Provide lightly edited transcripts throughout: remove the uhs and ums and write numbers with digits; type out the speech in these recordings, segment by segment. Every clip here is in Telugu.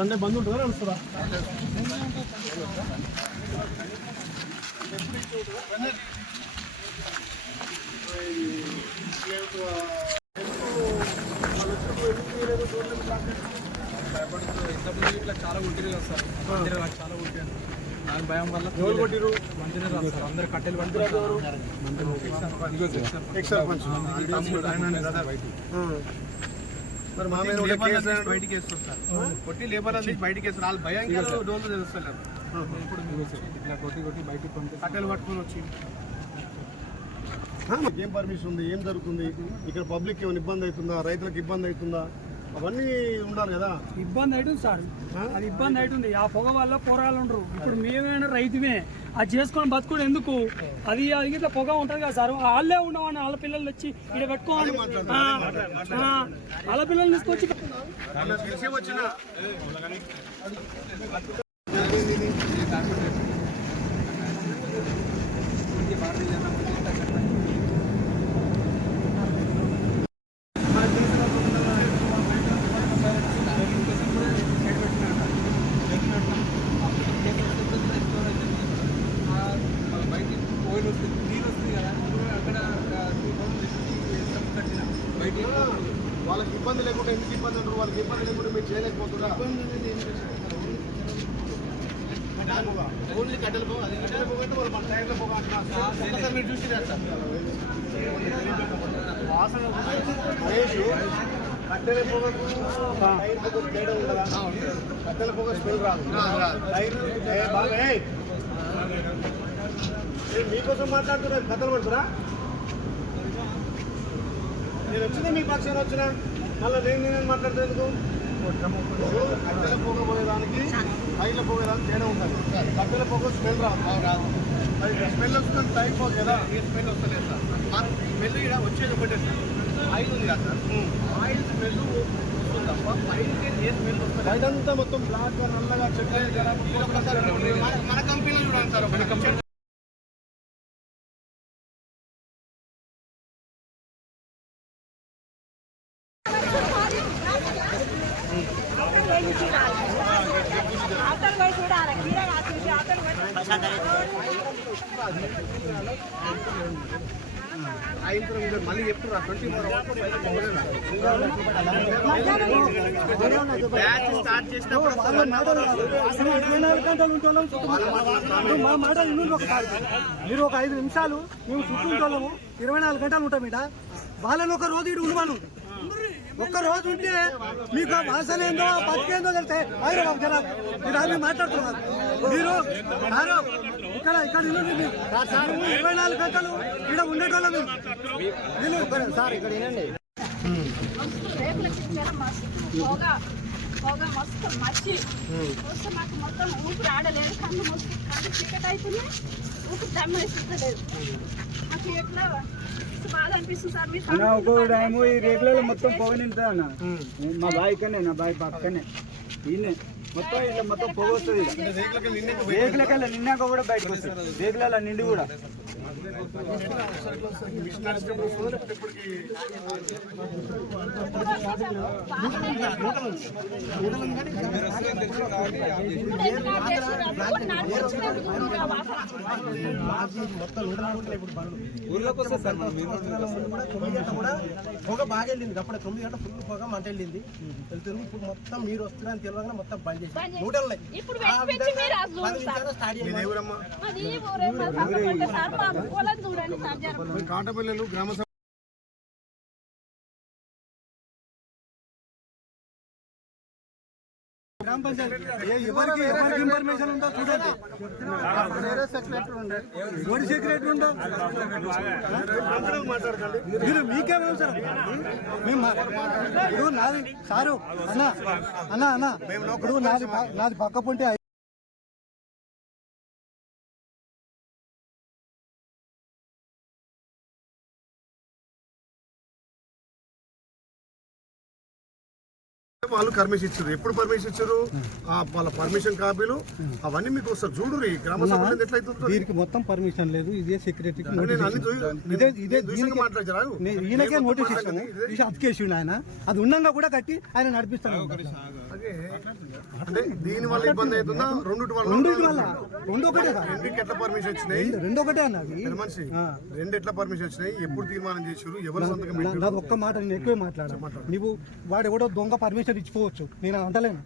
సండే బంద్ ఉంటుందా నడుస్తుందా? ఇట్లా చాలా కొట్టిరు కదా సార్, చాలా కొట్టాను. దాని భయం వల్ల కొట్టిరు మంచిగా రాదు సార్. అందరు కట్టెలు పడుతున్నారు. మరి మా మీద బయటికి వేస్తారు సార్, కొట్టి లేబర్ అంతా బయటికి వేస్తారు. వాళ్ళు భయంగా డోర్లు తెలుస్తలేరు. ఇప్పుడు ఇట్లా కొట్టి కొట్టి బయటికి పంపిస్తారు. కట్టెలు పట్టుకొని వచ్చి ఏం పర్మిషన్ ఉంది, ఏం జరుగుతుంది ఇక్కడ, పబ్లిక్ ఏమైనా ఇబ్బంది అవుతుందా, రైతులకు ఇబ్బంది అవుతుందా, అవన్నీ ఉండాలి కదా. ఇబ్బంది అవుతుంది సార్, అది ఇబ్బంది అవుతుంది. ఆ పొగ వల్ల పోరాలు ఉండరు. ఇప్పుడు మేమైనా రైతుమే, అది చేసుకొని బతుకుడు ఎందుకు? అది ఇట్లా పొగ ఉంటుంది కదా సార్, వాళ్ళే ఉండవని వాళ్ళ పిల్లలు వచ్చి ఇక్కడ పెట్టుకోవాలి. వాళ్ళ పిల్లల్ని తీసుకొచ్చి వాళ్ళకి ఇబ్బంది లేకుండా ఎందుకు ఇబ్బంది అంటారు? వాళ్ళకి ఇబ్బంది లేకుండా మీరు చేయలేకపోతున్నా? ఓన్లీ కట్టెలు పోగా వాళ్ళు మన టైర్లో పోగా మీరు చూసినారు సార్. మహేష్, కట్టెల పొగకు టైర్ పొగ తేడా ఉండదా? కట్టెల పొగ స్మెల్ రాదు, టైర్ బాగా. మీకోసం మాట్లాడుతున్నారు, కథలు పడుతురా? నేను వచ్చింది మీ పక్షాన వచ్చినా, మళ్ళీ నేను మాట్లాడుతున్నందుకు. కట్టెల పొగ పోయేదానికి టైర్ల పోయేదానికి తేడా ఉంటుంది. కట్టెల పొగ స్మెల్ రాదు, స్మెల్ వస్తుంది, టైర్ పోదు కదా. ఏ స్మెల్ వస్తలేదు సార్. స్మెల్ ఇక్కడ వచ్చేది ఒకటే సార్, ఆయిల్ ఉంది కదా సార్, ఆయిల్ స్మెల్ వస్తుంది తప్ప ఆయిల్కి ఏ స్మెల్ వస్తుంది? బయటంతా మొత్తం బ్లాక్గా నల్లగా చెట్టు మన కంపెనీలో చూడండి సార్. మన కంపెనీ మళ్ళీ చెప్తున్నా 24 స్టార్ట్ చేసినప్పుడు మా మాట మీరు ఒక 5 నిమిషాలు మేము చుట్టూ 24 గంటలు ఉంటాం ఇట. వాళ్ళని ఒక రోజు ఇటు ఉండమను. ఒక్క రోజు ఉంటే మీకు వాసన ఏందో బతికేందో తెలిస్తే మీరు మాట్లాడుతున్నారు. మీరు ఇక్కడ 24 గంటలు ఇక్కడ ఉండేటోళ్ళం మేము. సార్ ఇక్కడ వినండి, పొగ మస్తు మచ్చి వస్తే మాకు మొత్తం ఊపిరి ఆడలేదు. కళ్ళు మస్తు కళ్ళు చికెట్ అయితేనే ఊపిరి దమ్మేసుకోలేదు. మాకు ఎట్లా బాధ అనిపిస్తుంది సార్. మీరు ఒక్కొక్క టైము ఈ రేట్లలో మొత్తం పొగ నింపుతా అన్న. మా బాయ్ కనే, నా బాయ్ పక్కనే ఈయనే మొత్తం ఇట్లా మొత్తం పొగ వస్తుంది. రేకులకల్లా నిన్నాక కూడా బయటకు వస్తుంది, రేకుల నిండి కూడా. పొగ బాగా వెళ్ళింది. అప్పుడు 9 గంటల ఫుల్ పొగ మంట వెళ్ళింది. వెళ్తుంది. ఇప్పుడు మొత్తం మీరు వస్తున్నారని తెలియగానే మొత్తం బంద్ చేసి కాటపల్లెలు గ్రామ గ్రామ పంచాయతీ ఎవరికి ఇన్ఫర్మేషన్ ఉందో చూడండి. సెక్రటరీ ఉండో మీరు మీకేం అవసరం? ఇప్పుడు నాది సారు అన్న ఇప్పుడు నాది పక్క పొంటే వాళ్ళు పర్మిషన్ ఇచ్చారు. ఎప్పుడు పర్మిషన్ ఇచ్చారు? వాళ్ళ పర్మిషన్ కాపీలు అవన్నీ మీకు వస్తారు చూడు. గ్రామ సభ ఎట్లయితుంది? దీనికి మొత్తం పర్మిషన్ లేదు. ఇదే సెక్రటరీకి మాట్లాడారు. ఈయనకే నోటీస్ ఇచ్చాము, అతికేసిండు ఆయన. అది ఉండగా కూడా కట్టి ఆయన నడిపిస్తాను. అలాగే అంటే దీని వల్ల ఇబ్బంది అవుతుందా రెండుటి వల్ల రెండు ఒకటే రెండుకి ఎట్లా పర్మిషన్ వచ్చినాయి రెండు ఒకటే అన్నది మనిషి రెండు ఎట్లా పర్మిషన్ వచ్చినాయి ఎప్పుడు తీర్మానం చేసారు ఎవరు సంతకం పెట్టారు? నాకు ఒక్క మాట నేను ఎక్కువే మాట్లాడాను. నువ్వు వాడు ఎవడో దొంగ పర్మిషన్ ఇచ్చిపోవచ్చు, నేను అంటలేను.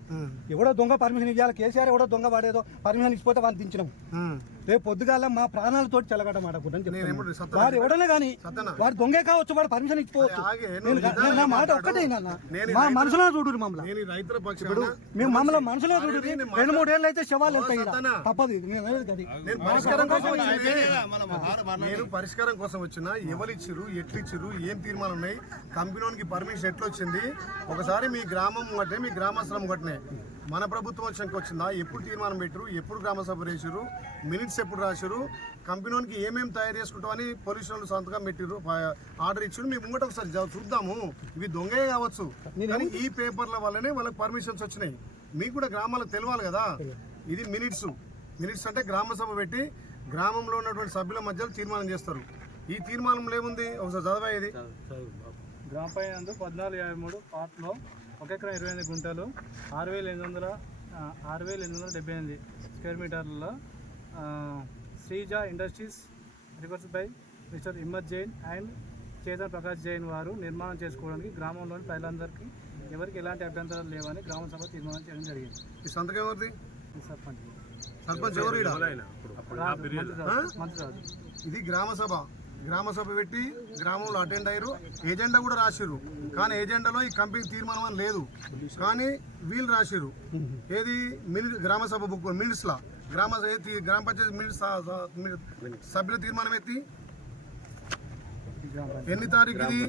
ఎవడో దొంగ పర్మిషన్ ఇవ్వాలి, కేసీఆర్ ఎవడో దొంగ వాడేదో పర్మిషన్ ఇచ్చిపోతే వాళ్ళు దించినాం. రేపు పొద్దుగాల మా ప్రాణాలతో చెలగట మాడకూడదు. వాడు ఎవడనే కానీ వాడు దొంగే కావచ్చు, వాడు పర్మిషన్ ఇచ్చిపోవచ్చు. నా మాట ఒక్కటే మా మనసులో చూడు మమ్మల్ని. నేను రైతుల ఇప్పుడు మేము మమ్మల్ని మనసులో చూడు. 2-3 ఏళ్ళు అయితే శవాలు వెళ్తాయి, తప్పదు. నేను పరిష్కారం కోసం వచ్చిన ఎవరిచ్చిరు ఎట్లిచ్చిరు ఏం తీర్మానం ఉన్నాయి, కంపెనీకి పర్మిషన్ ఎట్లా వచ్చింది, ఒకసారి మీ గ్రామం గట్టే మీ గ్రామస్థలం గట్టినే మన ప్రభుత్వం వచ్చాక వచ్చిందా, ఎప్పుడు తీర్మానం పెట్టరు, ఎప్పుడు గ్రామ సభ వేసారు, మినిట్స్ ఎప్పుడు రాశారు, కంపెనీకి ఏమేమి తయారు చేసుకుంటామని పోలీసు వాళ్ళు సంతకం పెట్టిరు, ఆర్డర్ ఇచ్చారు. మీ ముంగట ఒకసారి చూద్దాము. ఇవి దొంగే కావచ్చు కానీ ఈ పేపర్ల వల్లనే వాళ్ళకి పర్మిషన్స్ వచ్చినాయి. మీకు కూడా గ్రామాలకు తెలియాలి కదా. ఇది మినిట్స్ అంటే గ్రామ సభ పెట్టి గ్రామంలో ఉన్నటువంటి సభ్యుల మధ్యలో తీర్మానం చేస్తారు. ఈ తీర్మానంలో ఏముంది ఒకసారి చదవేది. గ్రామ పంచాయతీ 1453 పార్ట్లో 1 ఎకరం 28 గుంటలు 6,878 స్క్వేర్ మీటర్లలో శ్రీజ ఇండస్ట్రీస్ రివర్స్ by mister Himmat Jain and Chetan Prakash Jain వారు నిర్మాణం చేసుకోవడానికి గ్రామంలోని ప్రజలందరికీ ఎవరికి ఎలాంటి అభ్యంతరాలు లేవని గ్రామ సభ తీర్మానం చేయడం జరిగింది. ఈ సంతకం ఎవరిది? సర్పంచ్ ఎవరు? మంత్రిరాజు. ఇది గ్రామ సభ పెట్టి గ్రామంలో అటెండ్ అయ్యారు. ఏజెండా కూడా రాసిర్రు కానీ ఏజెండాలో ఈ కంపెనీ తీర్మానం అని లేదు కానీ వీళ్ళు రాసిర్రు. ఏది గ్రామ సభ బుక్ మినిట్స్ లా గ్రామ పంచాయతీ మినిట్స్ సభ్యుల తీర్మానం ఎత్తి ఎన్ని తారీఖు ఇది?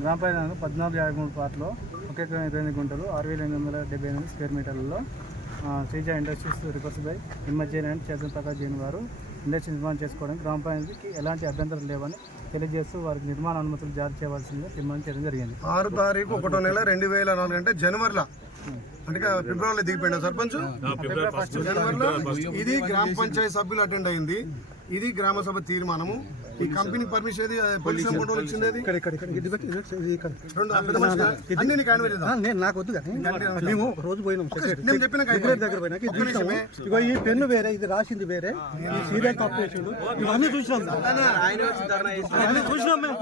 గ్రామ పంచాయతీ 1453 పార్ట్లో 1 ఎకరం 28 గుంటలు 6,878 స్క్వేర్ మీటర్లలో శ్రీజ ఇండస్ట్రీస్ రివర్స్ బై హిమ్మత్ జైన్ అండ్ చేతన్ ప్రకాష్ జైన్ వారు ఇండస్ట్రీ నిర్మాణం చేసుకోవడానికి గ్రామ పంచాయతీకి ఎలాంటి అభ్యంతరం లేవని తెలియజేస్తూ వారికి నిర్మాణ అనుమతులు జారీ చేయవలసిందిగా తీర్మానం చేయడం జరిగింది. 6 తారీఖు 1వ నెల 2004 అంటే జనవరిలో అంటే ఫిబ్రవరిలో దిగిపోయిన సర్పంచ్ జనవరిలో. ఇది గ్రామ పంచాయతీ సభ్యులు అటెండ్ అయింది. ఇది గ్రామ సభ తీర్మానము. ఈ కంపెనీ పర్మిషన్ పొల్యూషన్ కంట్రోల్ వచ్చింది. నాకు వద్దు కానీ మేము రోజు పోయినాం దగ్గర పోయినా ఈ పెన్ను వేరే, ఇది రాసింది వేరే, ఈ సీరియల్ కాపరేషన్ ఇవన్నీ చూసినాం. చూసినాం మేము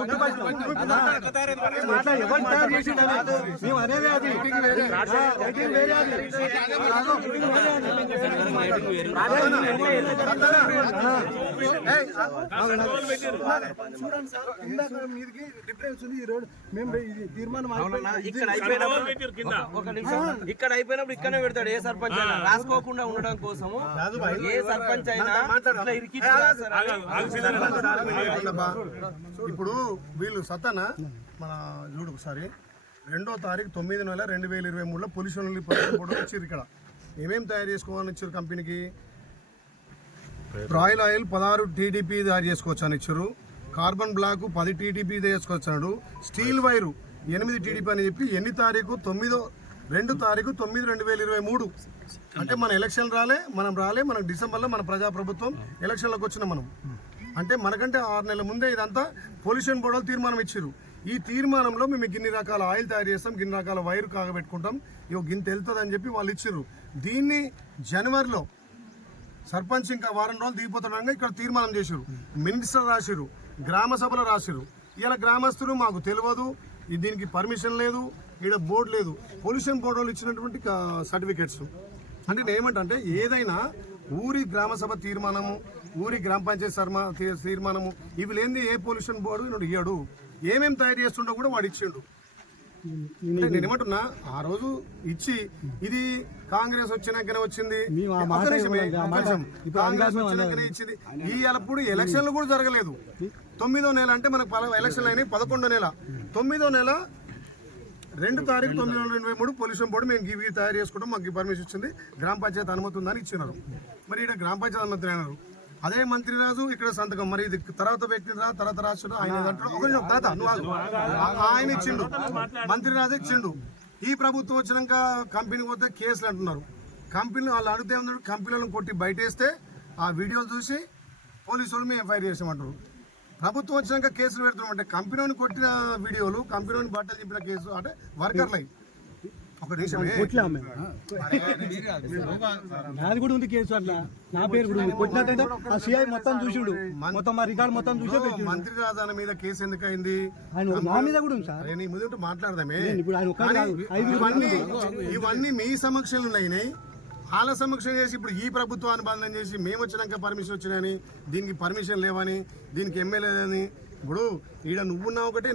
అట్లా ఎవరు తయారు చేసింది మేము అనేవి అది వేరే ఇక్కడ అయిపోయినప్పుడు ఇక్కడనే పెడతాడు. ఏ సర్పంచ్ అయినా రాసుకోకుండా ఉండడం కోసము ఏ సర్పంచ్ అయినా ఇప్పుడు వీళ్ళు సతనా మన చూడు ఒకసారి 2వ తారీఖు 9వ నెల 2023లో పొల్యూషన్ వచ్చారు. ఇక్కడ ఏమేమి తయారు చేసుకోవాలని ఇచ్చారు కంపెనీకి? రాయల్ ఆయిల్ 16 టీడీపీ తయారు చేసుకోవచ్చు అని ఇచ్చారు. కార్బన్ బ్లాక్ 10 టీడీపీ చేసుకోవచ్చు అన్నాడు. స్టీల్ వైరు 8 టీడీపీ అని చెప్పి ఎన్ని తారీఖు 2 తారీఖు 9/2023 అంటే మన ఎలక్షన్ మనం రాలే మనకు డిసెంబర్లో మన ప్రజాప్రభుత్వం ఎలక్షన్లకు వచ్చినాం మనం. అంటే మనకంటే 6 నెలల ముందే ఇదంతా పొల్యూషన్ బోర్డు తీర్మానం ఇచ్చారు. ఈ తీర్మానంలో మేము గిన్ని రకాల ఆయిల్ తయారు చేస్తాం, గిన్ని రకాల వైరు కాగబెట్టుకుంటాం, గింత వెళ్తుంది అని చెప్పి వాళ్ళు ఇచ్చారు. దీన్ని జనవరిలో సర్పంచ్ ఇంకా వారం రోజులు దిగిపోతుండగా ఇక్కడ తీర్మానం చేశారు. మినిస్టర్ రాసిరు, గ్రామ సభలో రాసిరు. ఇలా గ్రామస్తులు మాకు తెలియదు, దీనికి పర్మిషన్ లేదు, ఇక్కడ బోర్డు లేదు. పొల్యూషన్ బోర్డు వాళ్ళు ఇచ్చినటువంటి సర్టిఫికేట్స్. అంటే నేను ఏమంటే ఏదైనా ఊరి గ్రామ సభ తీర్మానము, ఊరి గ్రామ పంచాయతీ తీర్మానము ఇవి లేని ఏ పొల్యూషన్ బోర్డు వీడు ఇయ్యాడు. ఏమేమి తయారు చేస్తుండో కూడా వాడు ఇచ్చిండు. నేను ఏమంటున్నా ఆ రోజు ఇచ్చి ఇది కాంగ్రెస్ వచ్చినాకనే వచ్చింది, ఇచ్చింది. ఈ అప్పుడు ఎలక్షన్లు కూడా జరగలేదు. 9వ నెల అంటే మనకు ఎలక్షన్లు అయినాయి 11వ నెల. 9వ నెల 2 తారీఖు 9/2023 పొల్యూషన్ బోర్డు మేము ఇవి తయారు చేసుకుంటాం, మాకు పర్మిషన్ ఇచ్చింది, గ్రామ పంచాయతీ అనుమతి ఉందని ఇచ్చినారు. మరి ఇక్కడ గ్రామ పంచాయతీ అనుమతి అయినారు. అదే మంత్రిరాజు ఇక్కడ సంతకం. మరి ఇది తర్వాత వ్యక్తి తర్వాత రాష్ట్రం ఆయన ఆయన ఇచ్చిండు, మంత్రిరాజు ఇచ్చిండు. ఈ ప్రభుత్వం వచ్చినాక కంపెనీ పోతే కేసులు అంటున్నారు. కంపెనీ వాళ్ళు అడిగితే ఉన్నాడు, కంపెనీలను కొట్టి బయటేస్తే ఆ వీడియోలు చూసి పోలీసులు మేము ఎఫ్ఐఆర్ చేసామంటారు. ప్రభుత్వం వచ్చినాక కేసులు పెడుతున్నాం అంటే కంపెనీని కొట్టిన వీడియోలు, కంపెనీని బట్టలు చింపిన కేసు అంటే వర్కర్లు ఒక నిమిషమే నాది కూడా ఉంది కేసు, అట్లా నా పేరు కూడా ఉంది. కొట్టినట్టే ఆ సిఐ మొత్తం చూసిండు, మొత్తం మా రికార్డు మొత్తం చూసి మంత్రి రాజాన మీద కేసు ఎందుకు అయింది? ఆయన నా మీద కూడా ఉంది సార్. నీ ముందు మాట్లాడదామే. ఇప్పుడు ఆయన ఒక్కరు కాదు, 5 ఇవన్నీ మీ సమక్షంలో అయినాయి. వాళ్ళ సమక్షం చేసి ఇప్పుడు ఈ ప్రభుత్వాన్ని బంధం చేసి మేము వచ్చినాక పర్మిషన్ వచ్చినాయని, దీనికి పర్మిషన్ లేవని, దీనికి ఎమ్మెల్యే అని. ఇప్పుడు ఈడ నువ్వున్నావు ఒకటి.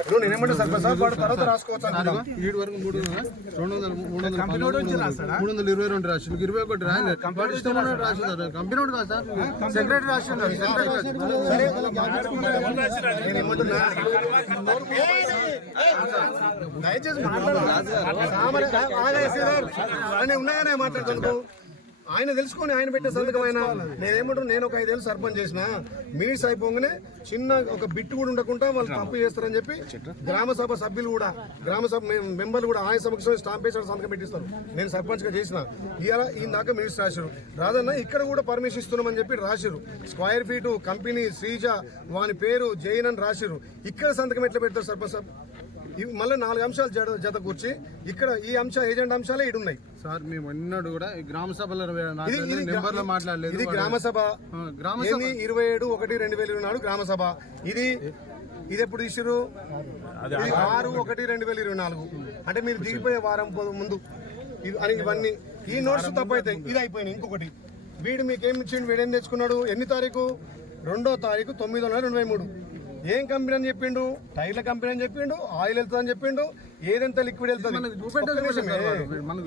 ఇప్పుడు నేనేమంటే సర్పంచ్ సార్ వాడు తర్వాత రాసుకోవచ్చు. 7 వరకు 322 రాసిండు, 21 రాయలేదు. కంప్యూటర్ ఇష్టం రాసింది కంప్యూటర్ కాదు సార్, సెక్రటరీ రాసిండు. దయచేసి మాట్లాడాలి ఉన్నాయనే మాట్లాడుతాను. ఆయన తెలుసుకొని ఆయన పెట్టే సంతకం ఆయన. నేనేమంటారు, నేను ఒక 5 ఏళ్ళు సర్పంచ్ చేసిన, మీట్స్ అయిపోగానే చిన్న ఒక బిట్టు కూడా ఉండకుండా వాళ్ళు తప్పు చేస్తారని చెప్పి గ్రామ సభ సభ్యులు కూడా, గ్రామ సభ మెంబర్లు కూడా ఆయన సమక్షంలో స్టాంప్ వేసి సంతకం పెట్టిస్తారు. నేను సర్పంచ్ గా చేసిన ఈ దాకా మీట్స్ రాశారు. రాదన్న ఇక్కడ కూడా పర్మిషన్ ఇస్తున్నామని చెప్పి రాశారు. స్క్వేర్ ఫీటు కంపెనీ శ్రీజ వాని పేరు జైన్ అని రాశారు. ఇక్కడ సంతకం ఎట్లా పెడతారు సర్పంచ్? మళ్ళీ 4 అంశాలు జత కూర్చి ఇక్కడ ఈ ఏజెంట్ అంశాలే ఇటు ఉన్నాయి సార్. మేము అన్నాడు కూడా గ్రామ సభలో మాట్లాడలేదు. ఇది గ్రామ సభ 27/1/2024 గ్రామ సభ. ఇది ఎప్పుడు ఇచ్చారు? 6/1/2024. అంటే మీరు దిగిపోయే వారం ముందు ఇవన్నీ ఈ నోట్స్ తప్పైతాయి. ఇది అయిపోయినాయి. ఇంకొకటి వీడు మీకేమి ఇచ్చిండు? వీడేం తెచ్చుకున్నాడు? ఎన్ని తారీఖు? 2వ తారీఖు 9/23. ఏం కంపెనీ అని చెప్పిండు? టైర్ల కంపెనీ అని చెప్పిండు, ఆయిల్ వెళ్తుంది అని చెప్పిండు, ఏదంతా లిక్విడ్ వెళ్తుంది.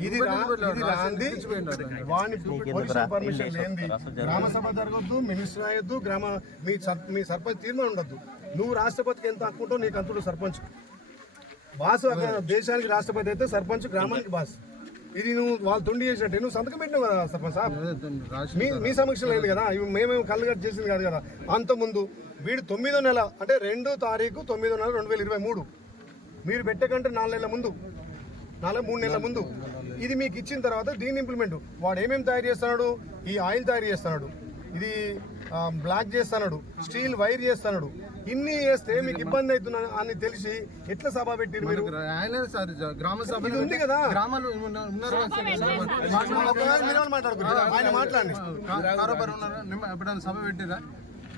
ఇది రాంది వాడిని పొల్యూషన్ పర్మిషన్ లేనిది గ్రామ సభ జరగద్దు, మినిస్టర్ అయ్యొద్దు, మీ సర్పంచ్ తీర్మానం ఉండద్దు. నువ్వు రాష్ట్రపతికి ఎంత హక్కుంటో నీకు అంతుడు సర్పంచ్ బాస్. దేశానికి రాష్ట్రపతి అయితే సర్పంచ్ గ్రామానికి బాస్. ఇది నువ్వు వాళ్ళు తొండి చేసినట్టే నువ్వు సంతకం పెట్టినావు కదా సర్పంచ్ సాబ్. మీ సమక్షంలో లేదు కదా, ఇవి మేమేమి కళ్ళు కట్ చేసింది కాదు కదా. అంత ముందు వీడు 9వ నెల అంటే 2వ తారీఖు 9వ నెల 2023 మీరు పెట్టకంటే 4 నెలల ముందు, 3 నెలల ముందు ఇది మీకు ఇచ్చిన తర్వాత దీన్ని ఇంప్లిమెంట్. వాడు ఏమేమి తయారు చేస్తున్నాడు? ఈ ఆయిల్ తయారు చేస్తున్నాడు, ఇది బ్లాక్ చేస్తున్నాడు, స్టీల్ వైర్ చేస్తున్నాడు. ఇన్ని చేస్తే మీకు ఇబ్బంది అవుతున్నా అని తెలిసి ఎట్లా సభ పెట్టిరు మీరు? గ్రామ సభ ఉంది కదా, మాట్లాడుకున్నారు. ఆయన మాట్లాడండి. కారోబార్ ఉన్నారు, ఎప్పుడైనా సభ పెట్టిరా?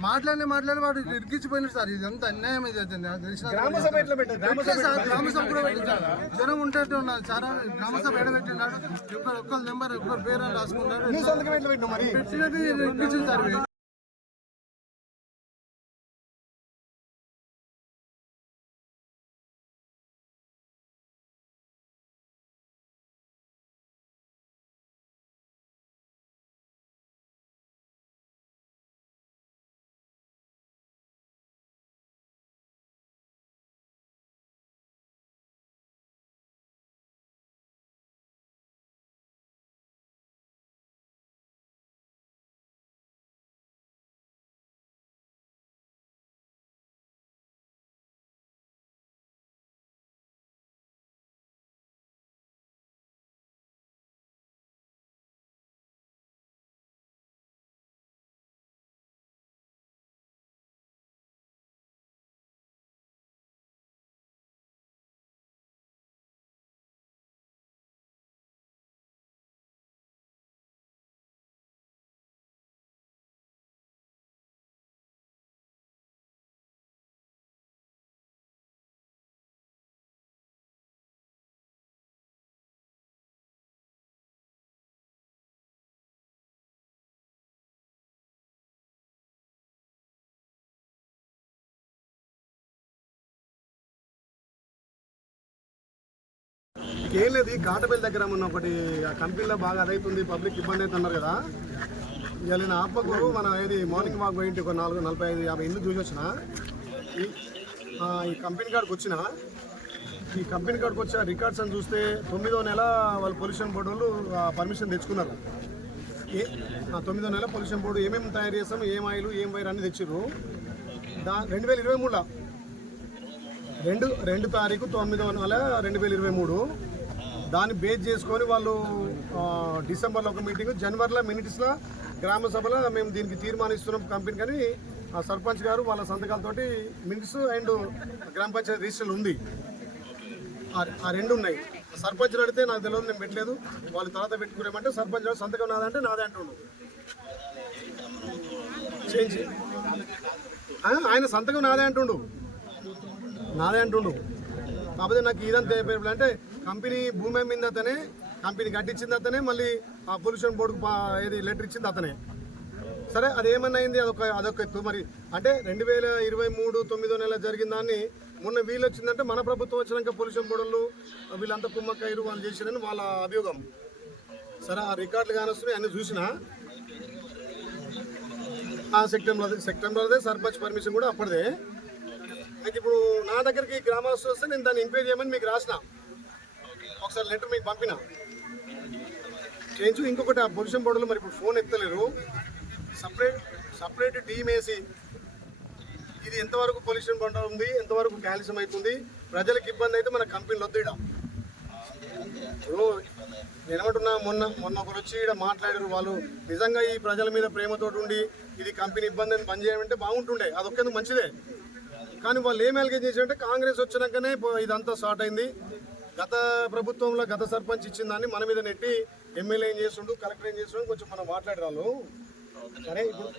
మాట్లాడి వాడు ఇరికిచ్చిపోయినాడు సార్. ఇదంతా అన్యాయం. గ్రామ సభ ఎట్లా పెట్టారు? గ్రామ సభ కూడా పెట్టించారు. జనం ఉంటట్టు ఉన్నారు సార్. గ్రామ సభ ఎడబెట్టినాడు, ఒక్క నెంబర్ ఒక్క పేరు రాసుకున్నాడు. నువ్వు సంతకం ఎట్లా పెట్టినావు? మరి పెట్టినట్టు ఇరికించింది సార్. ఏం లేదు, ఈ కాటపల్లి దగ్గర ఉన్న ఒకటి కంపెనీలో బాగా అదైతుంది, పబ్లిక్ ఇబ్బంది అవుతున్నారు కదా. ఇవాళ నేను ఆపకు మన ఏది మార్నింగ్ వాక్ పోయింటి ఒక 45-50 ఇల్లు చూసి వచ్చిన. ఈ కంపెనీ కాడికి వచ్చిన, ఈ కంపెనీ కాడికి వచ్చి రికార్డ్స్ అని చూస్తే 9వ నెల వాళ్ళు పొల్యూషన్ బోర్డు వాళ్ళు పర్మిషన్ తెచ్చుకున్నారు. 9వ నెల పొల్యూషన్ బోర్డు ఏమేమి తయారు చేస్తాము, ఏం ఆయిల్ ఏం వైర్ అన్ని తెచ్చిర్రు. 2023 2 తారీఖు 9వ నెల 2023 దాన్ని బేస్ చేసుకొని వాళ్ళు డిసెంబర్లో ఒక మీటింగ్, జనవరిలో మినిట్స్లో గ్రామ సభలో మేము దీనికి తీర్మానిస్తున్నాం కంపెనీ కానీ ఆ సర్పంచ్ గారు వాళ్ళ సంతకాలతోటి మినిట్స్ అండ్ గ్రామ పంచాయతీ రిజిస్టర్లు ఉంది. ఆ 2 ఉన్నాయి. సర్పంచ్ అడిగితే నాకు తెలియదు, నేను పెట్టలేదు, వాళ్ళు తర్వాత పెట్టుకునేమంటే సర్పంచ్ గారు సంతకం నాదంటే నాదే అంటుండు. చేంజ్ ఆయన సంతకం నాదే అంటుండు. కాకపోతే నాకు ఇదంతా అంటే కంపెనీ భూమి మీద అతనే, కంపెనీ కట్టించింది అతనే, మళ్ళీ ఆ పొల్యూషన్ బోర్డుకు ఏది లెటర్ ఇచ్చింది అతనే. సరే అది ఏమన్నా అయింది, అదొక ఎత్తు. మరి అంటే 2023 9వ నెల జరిగిన దాన్ని మొన్న వీళ్ళు వచ్చిందంటే మన ప్రభుత్వం వచ్చినాక పొల్యూషన్ బోర్డులు వీళ్ళంతా కుమ్మక్కయ్యారు వాళ్ళు చేసిరని వాళ్ళ అభియోగం. సరే ఆ రికార్డులు కానీ వస్తున్నాయి అన్ని చూసినా. సెప్టెంబర్దే సర్పంచ్ పర్మిషన్ కూడా అప్పటిదే. అయితే ఇప్పుడు నా దగ్గరికి గ్రామస్తులు వస్తే నేను దాన్ని ఎంక్వైరీ చేయమని మీకు రాసిన, ఒకసారి లెటర్ మీకు పంపిన. చేయించు. ఇంకొకటి ఆ పొల్యూషన్ బోర్డులో మరి ఇప్పుడు ఫోన్ ఎత్తలేరు, సపరేట్ టీమ్ వేసి ఇది ఎంతవరకు పొల్యూషన్ బండ ఉంది, ఎంతవరకు కాల్షియం అవుతుంది, ప్రజలకు ఇబ్బంది అయితే మన కంపెనీలు వద్దు. ఇప్పుడు నేనేమంటున్నా, మొన్న ఒకరు వచ్చి ఇక్కడ మాట్లాడారు, వాళ్ళు నిజంగా ఈ ప్రజల మీద ప్రేమతో ఉండి ఇది కంపెనీ ఇబ్బంది అని బంద్ చేయమంటే బాగుంటుండే, అది ఒకేందుకు మంచిదే. కానీ వాళ్ళు ఏం అలిగేజ్ చేశారంటే కాంగ్రెస్ వచ్చినాకనే ఇదంతా స్టార్ట్ అయింది, గత ప్రభుత్వంలో గత సర్పంచ్ ఇచ్చిన దాన్ని మన మీద నెట్టి ఎమ్మెల్యే ఏం చేస్తుండు, కలెక్టర్ ఏం చేస్తుండు కొంచెం మనం మాట్లాడరాళ్ళు. సరే ఇప్పుడు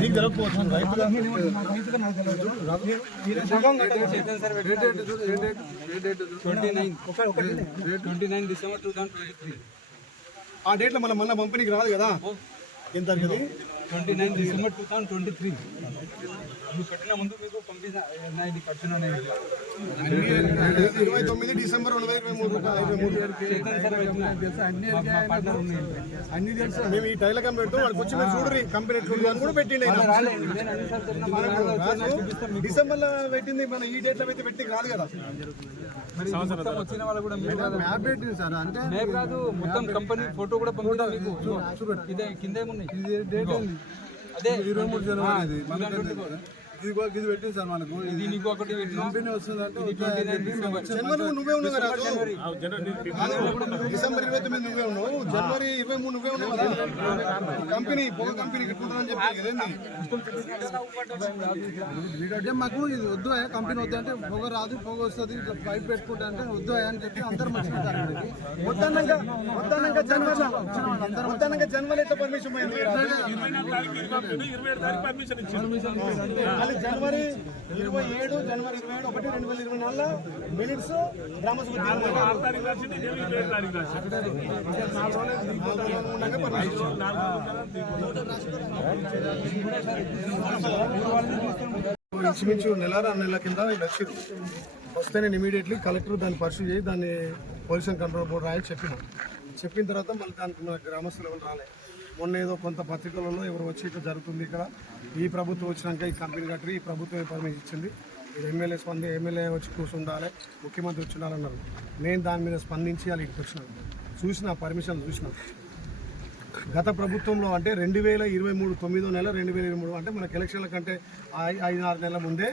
మీకు జరగకపోవచ్చు రైతుగా ఆ డేట్లో మళ్ళీ పంపిణీకి రాదు కదా. ఎంత 29 డిసెంబర్ 2023 మీరు పెట్టిన ముందు మీకు పంపిన 29 డిసెంబర్ 2023 అన్ని తెలుసు. మేము ఈ టైల కంపెనీ పెడతాం, వాళ్ళకి వచ్చి మీరు చూడరు కంపెనీ ఎట్లుంది కూడా పెట్టిండి. డిసెంబర్ లో పెట్టింది, మన ఈ డేట్ లో అయితే పెట్టి రాదు కదా. వచ్చిన వాళ్ళు కూడా మ్యాప్ పెట్టింది సార్, అంటే మ్యాప్ కాదు, మొత్తం కంపెనీ ఫోటో కూడా పంపుతా మీకు. ఇదే కింద ఏమున్నాయి, ఇది డేట్ ఉంది, అదే 23 జనవరి. ఇది పెట్టింది సార్ మనకు. ఇది నీకు ఒకటి కంపెనీ వస్తుందంటే జనవరి నువ్వే ఉన్నావు కదా, డిసెంబర్ 29 నువ్వే ఉన్నావు, జనవరి 23 నువ్వే ఉన్నావు కదా. కంపెనీ పొగ కంపెనీ కట్టుకుంటానని చెప్పి అంటే మాకు ఇది వద్దు అయ్యా, కంపెనీ వద్దు అంటే పొగ రాదు, పొగ వస్తుంది, పైప్ పెట్టుకుంటా అంటే వద్దు అయ్యా అని చెప్పి అందరు మంచిగా వద్దన్నాక జనవరి ఎట్లా పర్మిషన్ పోయింది? జనవరి 27 జనవరి 27 2024 మినిట్స్ గ్రామసభ ఇంచుమించు నెల కింద వచ్చారు. వస్తే నేను ఇమీడియట్లీ కలెక్టర్ దాన్ని పర్సూ చేసి దాన్ని పొల్యూషన్ కంట్రోల్ బోర్డు రాయని చెప్పిన తర్వాత మళ్ళీ దానికి మన గ్రామస్తులు ఎవరు రాలే. మొన్న ఏదో కొంత పత్రికలలో ఎవరు వచ్చి ఇట్లా జరుగుతుంది, ఇక్కడ ఈ ప్రభుత్వం వచ్చినాక ఈ కంపెనీ కట్టి ఈ ప్రభుత్వం పర్మిషన్ ఇచ్చింది, ఇది ఎమ్మెల్యే వచ్చి కూర్చుండాలి, ముఖ్యమంత్రి వచ్చి ఉండాలన్నారు. నేను దాని మీద స్పందించి వాళ్ళు ఇక్కడికి వచ్చినాను, చూసిన పర్మిషన్ చూసిన. గత ప్రభుత్వంలో అంటే 2023 9వ నెల 2023 అంటే మనకి ఎలక్షన్ల కంటే 5-6 నెలల ముందే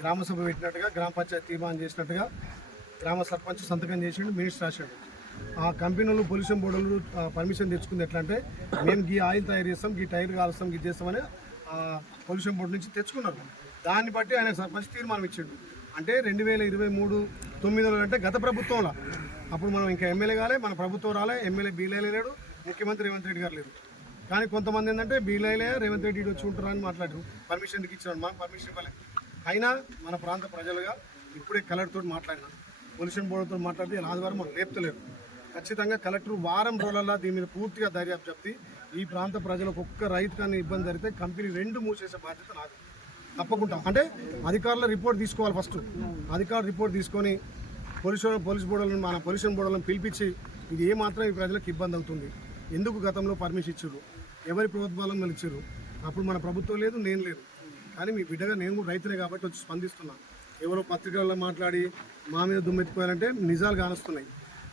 గ్రామసభ పెట్టినట్టుగా, గ్రామ పంచాయతీ తీర్మానం చేసినట్టుగా గ్రామ సర్పంచ్ సంతకం చేసిండు, మినిట్స్ రాశాడు. ఆ కంపెనీలు పొల్యూషన్ బోర్డులు పర్మిషన్ తెచ్చుకుంది ఎట్లా అంటే, మేము గీ ఆయిల్ తయారు చేస్తాం, గీ టైర్ కాలుస్తాం, గీ చేస్తామని పొల్యూషన్ బోర్డు నుంచి తెచ్చుకున్నారు. దాన్ని బట్టి ఆయన సర్పంచ్ తీర్మానం ఇచ్చిండు. అంటే 2023 9 అంటే గత ప్రభుత్వంలో, అప్పుడు మనం ఇంకా ఎమ్మెల్యే కాలే, మన ప్రభుత్వం రాలే, ఎమ్మెల్యే బీలైలే లేడు, ముఖ్యమంత్రి రేవంత్ రెడ్డి గారు లేరు. కానీ కొంతమంది ఏంటంటే బీలైలే రేవంత్ రెడ్డి వచ్చి ఉంటారు అని మాట్లాడారు, పర్మిషన్కి ఇచ్చాడు, మనం పర్మిషన్ ఇవ్వలే. అయినా మన ప్రాంత ప్రజలుగా ఇప్పుడే కలెక్టర్తో మాట్లాడినా, పొల్యూషన్ బోర్డుతో మాట్లాడితే ఆదివారం మనం లేపుతలేరు. ఖచ్చితంగా కలెక్టర్ వారం రోజులలో దీని మీద పూర్తిగా దర్యాప్తు చెప్తే ఈ ప్రాంత ప్రజలకు ఒక్క రైతు కానీ ఇబ్బంది జరిగితే కంపెనీ 2 మూసేసే బాధ్యత నాది తప్పకుండా. అంటే అధికారుల రిపోర్ట్ తీసుకోవాలి, ఫస్ట్ అధికారులు రిపోర్ట్ తీసుకొని పోలీస్ బోర్డులను మన పొల్యూషన్ బోర్డులను పిలిపించి ఇది ఏమాత్రం ఈ ప్రజలకు ఇబ్బంది అవుతుంది, ఎందుకు గతంలో పర్మిషన్ ఇచ్చారు, ఎవరి ప్రోద్బలం ఇచ్చారు, అప్పుడు మన ప్రభుత్వం లేదు, నేను లేదు. కానీ మీ బిడ్డగా నేను కూడా రైతులే కాబట్టి వచ్చి స్పందిస్తున్నాను. ఎవరో పత్రికల్లో మాట్లాడి మా మీద దుమ్మెత్తిపోయారంటే నిజాలు కానొస్తున్నాయి.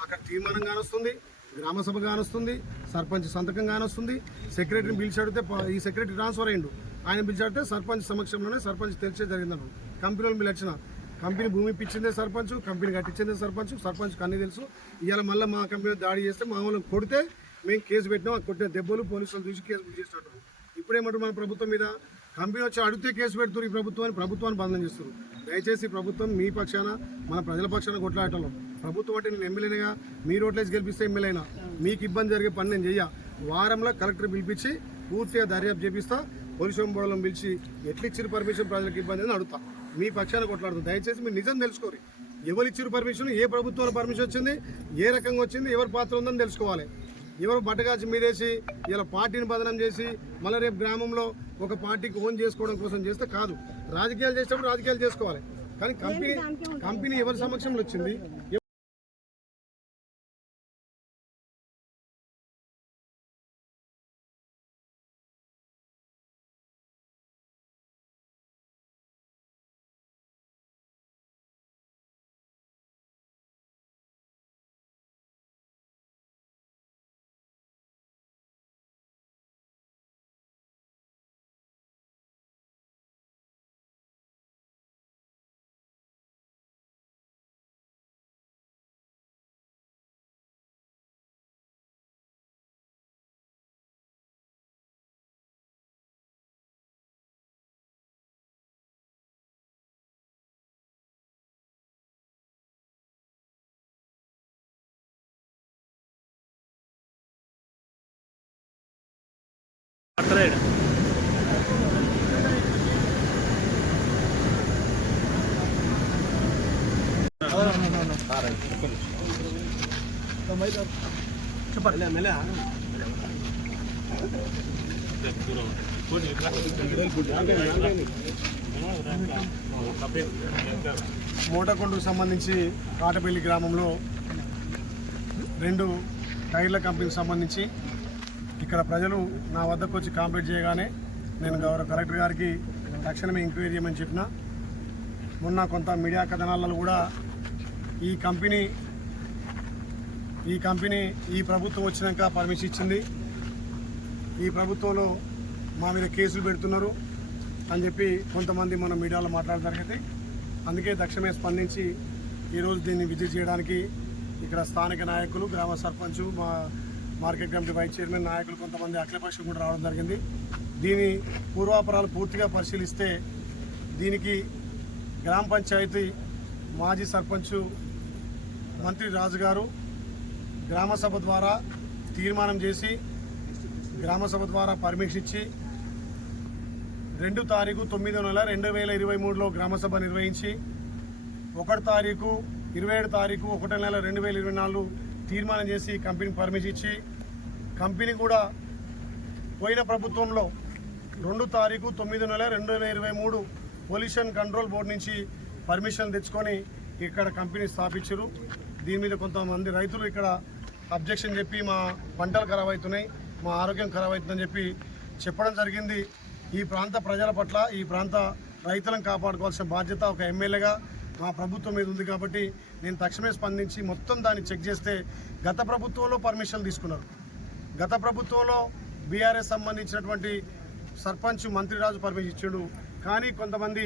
అక్కడ తీర్మానం కానొస్తుంది, గ్రామసభ కానొస్తుంది, సర్పంచ్ సంతకం కానొస్తుంది, సెక్రటరీని పిలిచి అడిగితే ఈ సెక్రటరీ ట్రాన్స్ఫర్ అయ్యిండు, ఆయన పిలిచాడితే సర్పంచ్ సమక్షంలోనే సర్పంచ్ తెలిసే జరిగిందన్నారు. కంపెనీ వాళ్ళు పిలిచిన కంపెనీ భూమి ఇప్పించిందే సర్పంచ్, కంపెనీ కట్టించిందే సర్పంచ్ అన్నీ తెలుసు. ఇవాళ మళ్ళీ మా కంపెనీ దాడి చేస్తే మా వాళ్ళని కొడితే మేము కేసు పెట్టినాం. కొట్టిన దెబ్బలు పోలీసులు చూసి కేసు బుక్ చేసినట్టు. ఇప్పుడేమంటారు మన ప్రభుత్వం మీద కంపెనీ వచ్చి అడిగితే కేసు పెడుతున్నారు. ఈ ప్రభుత్వాన్ని బంధం చేస్తున్నారు. దయచేసి ప్రభుత్వం మీ పక్షాన మన ప్రజల పక్షాన కొట్లాడటంలో ప్రభుత్వం అంటే నేను ఎమ్మెల్యేగా మీరు ఓట్లేసి గెలిపిస్తే ఎమ్మెల్యేనా మీకు ఇబ్బంది జరిగే పని నేను చెయ్య. వారంలో కలెక్టర్ పిలిపించి పూర్తిగా దర్యాప్తు చేపిస్తా. పోలీసు బోర్డులను పిలిచి ఎట్లా ఇచ్చిన పర్మిషన్ ప్రజలకు ఇబ్బంది అని అడుగుతా. మీ పక్షాన కొట్లాడుతుంది. దయచేసి మీరు నిజం తెలుసుకోరు. ఎవరు ఇచ్చిన పర్మిషన్, ఏ ప్రభుత్వంలో పర్మిషన్ వచ్చింది, ఏ రకంగా వచ్చింది, ఎవరి పాత్ర ఉందని తెలుసుకోవాలి. ఎవరు బట్టగాచి మీదేసి ఇలా పార్టీని బదనం చేసి మళ్ళీ రేపు గ్రామంలో ఒక పార్టీకి ఓన్ చేసుకోవడం కోసం చేస్తే కాదు. రాజకీయాలు చేసేటప్పుడు రాజకీయాలు చేసుకోవాలి. కానీ కంపెనీ ఎవరి సమక్షంలో వచ్చింది, మోటకొండకు సంబంధించి కాటపల్లి గ్రామంలో 2 టైర్ల కంపెనీకి సంబంధించి ఇక్కడ ప్రజలు నా వద్దకు వచ్చి కాంప్లైంట్ చేయగానే నేను గౌరవ కలెక్టర్ గారికి తక్షణమే ఎంక్వైరీ చేయమని చెప్పిన. మొన్న కొంత మీడియా కథనాలలో కూడా ఈ కంపెనీ ఈ ప్రభుత్వం వచ్చినాక పర్మిషన్ ఇచ్చింది, ఈ ప్రభుత్వంలో మా మీద కేసులు పెడుతున్నారు అని చెప్పి కొంతమంది మన మీడియాలో మాట్లాడడం జరిగింది. అందుకే తక్షణమే స్పందించి ఈరోజు దీన్ని విజిట్ చేయడానికి ఇక్కడ స్థానిక నాయకులు, గ్రామ సర్పంచ్, మా మార్కెట్ కమిటీ వైస్ చైర్మన్ నాయకులు కొంతమంది అఖిలపక్షం కూడా రావడం జరిగింది. దీని పూర్వాపరాలు పూర్తిగా పరిశీలిస్తే దీనికి గ్రామ పంచాయతీ మాజీ సర్పంచ్ మంత్రి రాజు గారు గ్రామసభ ద్వారా తీర్మానం చేసి గ్రామసభ ద్వారా పర్మిషన్ ఇచ్చి 2 తారీఖు 9వ నెల 2023లో గ్రామసభ నిర్వహించి 1 తారీఖు 27 తారీఖు 1వ నెల 2024 తీర్మానం చేసి కంపెనీకి పర్మిషన్ ఇచ్చి కంపెనీ కూడా పోయిన ప్రభుత్వంలో 2 తారీఖు 9వ నెల 2023 పొల్యూషన్ కంట్రోల్ బోర్డు నుంచి పర్మిషన్ తెచ్చుకొని ఇక్కడ కంపెనీ స్థాపించారు. దీని మీద కొంతమంది రైతులు ఇక్కడ అబ్జెక్షన్ చెప్పి మా పంటలు ఖరాబ్ అవుతున్నాయి, మా ఆరోగ్యం ఖరాబ్ అవుతుందని చెప్పి చెప్పడం జరిగింది. ఈ ప్రాంత ప్రజల పట్ల, ఈ ప్రాంత రైతులను కాపాడుకోవాల్సిన బాధ్యత ఒక ఎమ్మెల్యేగా మా ప్రభుత్వం మీద ఉంది. కాబట్టి నేను తక్షణమే స్పందించి మొత్తం దాన్ని చెక్ చేస్తే గత ప్రభుత్వంలో పర్మిషన్లు తీసుకున్నారు. గత ప్రభుత్వంలో బీఆర్ఎస్ సంబంధించినటువంటి సర్పంచ్ మంత్రిరాజు పర్మిషన్ ఇచ్చాడు. కానీ కొంతమంది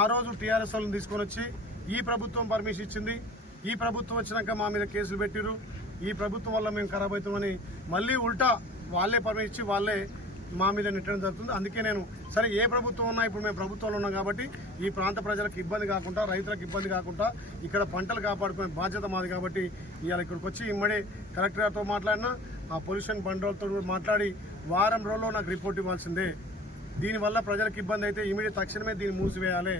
ఆ రోజు టీఆర్ఎస్ వాళ్ళని తీసుకొని వచ్చి ఈ ప్రభుత్వం పర్మిషన్ ఇచ్చింది, ఈ ప్రభుత్వం వచ్చినాక మా మీద కేసులు పెట్టిరు, ఈ ప్రభుత్వం వల్ల మేము ఖరాబ్ అవుతామని మళ్ళీ ఉల్టా వాళ్ళే పర్మిషన్ ఇచ్చి వాళ్ళే మా మీద నెట్టడం జరుగుతుంది. అందుకే నేను సరే ఏ ప్రభుత్వం ఉన్నా ఇప్పుడు మేము ప్రభుత్వంలో ఉన్నాం కాబట్టి ఈ ప్రాంత ప్రజలకు ఇబ్బంది కాకుండా, రైతులకు ఇబ్బంది కాకుండా ఇక్కడ పంటలు కాపాడుకునే బాధ్యత మాది. కాబట్టి ఇవాళ ఇక్కడికి వచ్చి ఇమ్మడే కలెక్టర్ గారితో మాట్లాడినా, ఆ పొల్యూషన్ బండ్లతో మాట్లాడి వారం రోజుల్లో నాకు రిపోర్ట్ ఇవ్వాల్సిందే. దీనివల్ల ప్రజలకు ఇబ్బంది అయితే ఇమీడియట్ తక్షణమే దీన్ని మూసివేయాలి.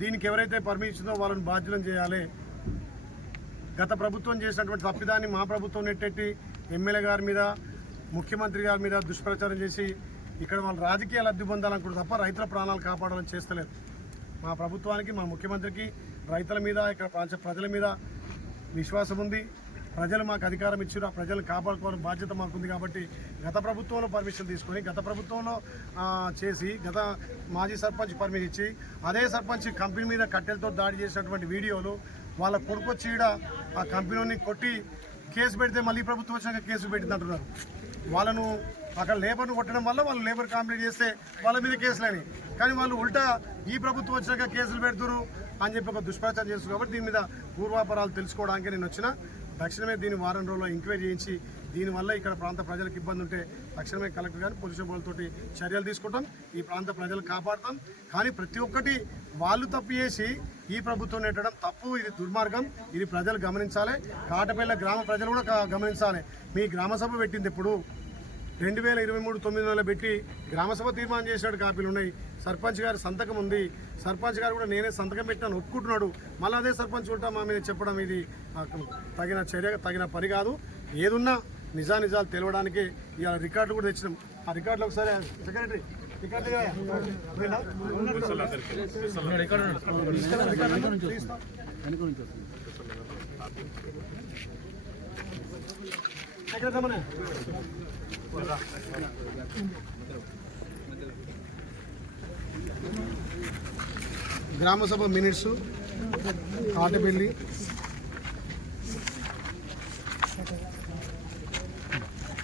దీనికి ఎవరైతే పర్మిషన్ ఇచ్చిందో వాళ్ళని బాధ్యులను చేయాలి. గత ప్రభుత్వం చేసినటువంటి తప్పిదాన్ని మా ప్రభుత్వం నెట్టెట్టి ఎమ్మెల్యే గారి మీద, ముఖ్యమంత్రి గారి మీద దుష్ప్రచారం చేసి ఇక్కడ వాళ్ళు రాజకీయ లబ్ధి పొందాలనుకుంటారు తప్ప రైతుల ప్రాణాలు కాపాడాలని చేస్తలేదు. మా ప్రభుత్వానికి, మా ముఖ్యమంత్రికి రైతుల మీద, ఇక్కడ ప్రజల మీద విశ్వాసం ఉంది. ప్రజలు మాకు అధికారం ఇచ్చారు, ఆ ప్రజలను కాపాడుకోవాలని బాధ్యత మాకుంది. కాబట్టి గత ప్రభుత్వంలో పర్మిషన్ తీసుకొని, గత ప్రభుత్వంలో చేసి, గత మాజీ సర్పంచ్ పర్మిషన్ ఇచ్చి, అదే సర్పంచ్ కంపెనీ మీద కట్టెలతో దాడి చేసినటువంటి వీడియోలు వాళ్ళ కొడుకొచ్చి ఆ కంపెనీని కొట్టి కేసు పెడితే మళ్ళీ ప్రభుత్వం వచ్చాక కేసు పెట్టిందంటున్నారు. వాళ్ళను అక్కడ లేబర్ను కొట్టడం వల్ల వాళ్ళు లేబర్ కంప్లీట్ చేస్తే వాళ్ళ మీద కేసులని, కానీ వాళ్ళు ఉల్టా ఈ ప్రభుత్వం వచ్చాక కేసులు పెడుతురు అని చెప్పి ఒక దుష్ప్రచారం చేస్తారు. కాబట్టి దీని మీద పూర్వాపరాలు తెలుసుకోవడానికి నేను వచ్చిన. తక్షణమే దీన్ని వారం రోజుల్లో ఎంక్వైరీ చేయించి దీనివల్ల ఇక్కడ ప్రాంత ప్రజలకు ఇబ్బంది ఉంటే తక్షణమే కలెక్టర్ గారు పోలీసు బోర్డులతోటి చర్యలు తీసుకుంటాం, ఈ ప్రాంత ప్రజలు కాపాడుతాం. కానీ ప్రతి ఒక్కటి వాళ్ళు తప్పు చేసి ఈ ప్రభుత్వం నెట్టడం తప్పు, ఇది దుర్మార్గం, ఇది ప్రజలు గమనించాలి. కాటపల్లి గ్రామ ప్రజలు కూడా గమనించాలి. మీ గ్రామ సభ పెట్టింది ఎప్పుడు 2023 9 నెలలు పెట్టి గ్రామసభ తీర్మానం చేసినట్టు కాపీలు ఉన్నాయి. సర్పంచ్ గారి సంతకం ఉంది. సర్పంచ్ గారు కూడా నేనే సంతకం పెట్టాను ఒప్పుకుంటున్నాడు. మళ్ళీ అదే సర్పంచ్ ఉంటా మా మీద చెప్పడం ఇది తగిన చర్య, తగిన పని కాదు. ఏదున్నా నిజాలు తెలవడానికి ఇవాళ రికార్డులు కూడా తెచ్చినాం. ఆ రికార్డులు ఒకసారి సెక్రటరీ గ్రామసభ మినిట్స్ కాటపల్లి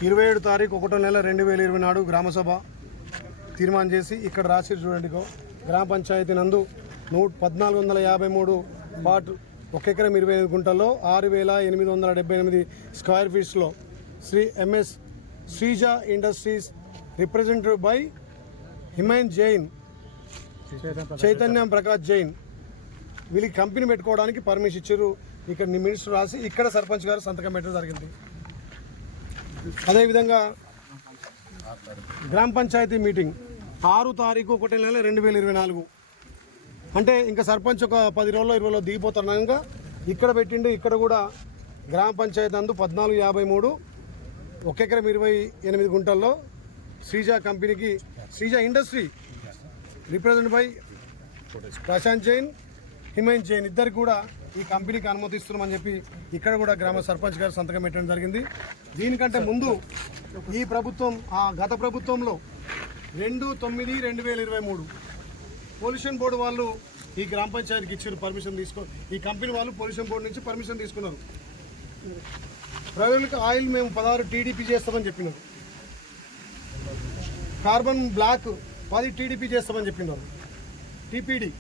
27 తారీఖు 1వ నెల 2020 నాడు గ్రామసభ తీర్మానం చేసి ఇక్కడ రాసి చూడండి. గ్రామ పంచాయతీ నందు 1453 పార్ట్ 1 ఎకరం 25 గుంటల్లో 6878 స్క్వేర్ ఫీట్స్లో Sri MS Sreeja industries represented by Himayan Jain, Chaitanyam Prakash Jain వీళ్ళకి కంపెనీ పెట్టుకోవడానికి పర్మిషన్ ఇచ్చారు. ఇక్కడ మినిట్స్ రాసి ఇక్కడ సర్పంచ్ గారు సంతకం పెట్టడం జరిగింది. అదేవిధంగా గ్రామ పంచాయతీ మీటింగ్ 6 తారీఖు 1వ నెల 2024 అంటే ఇంకా సర్పంచ్ ఒక 10 రోజుల్లో 20 రోజుల్లో దిగిపోతున్నాక ఇక్కడ పెట్టిండు. ఇక్కడ కూడా గ్రామ పంచాయతీ నందు 1453 1 ఎకరం 28 గుంటల్లో శ్రీజ కంపెనీకి Sreeja industry represent by Prashant Jain, Himayan Jain ఇద్దరికి కూడా ఈ కంపెనీకి అనుమతిస్తున్నామని చెప్పి ఇక్కడ కూడా గ్రామ సర్పంచ్ గారు సంతకం పెట్టడం జరిగింది. దీనికంటే ముందు ఈ ప్రభుత్వం గత ప్రభుత్వంలో 2/9/2023 పొల్యూషన్ బోర్డు వాళ్ళు ఈ గ్రామ పంచాయతీకి ఇచ్చారు పర్మిషన్ ఈ కంపెనీ వాళ్ళు పొల్యూషన్ బోర్డు నుంచి పర్మిషన్ తీసుకున్నారు. ప్రజలకు ఆయిల్ మేము 16 టీడీపీ చేస్తామని చెప్పినారు. కార్బన్ బ్లాక్ 10 టీడీపీ చేస్తామని చెప్పినారు. టీపీడీ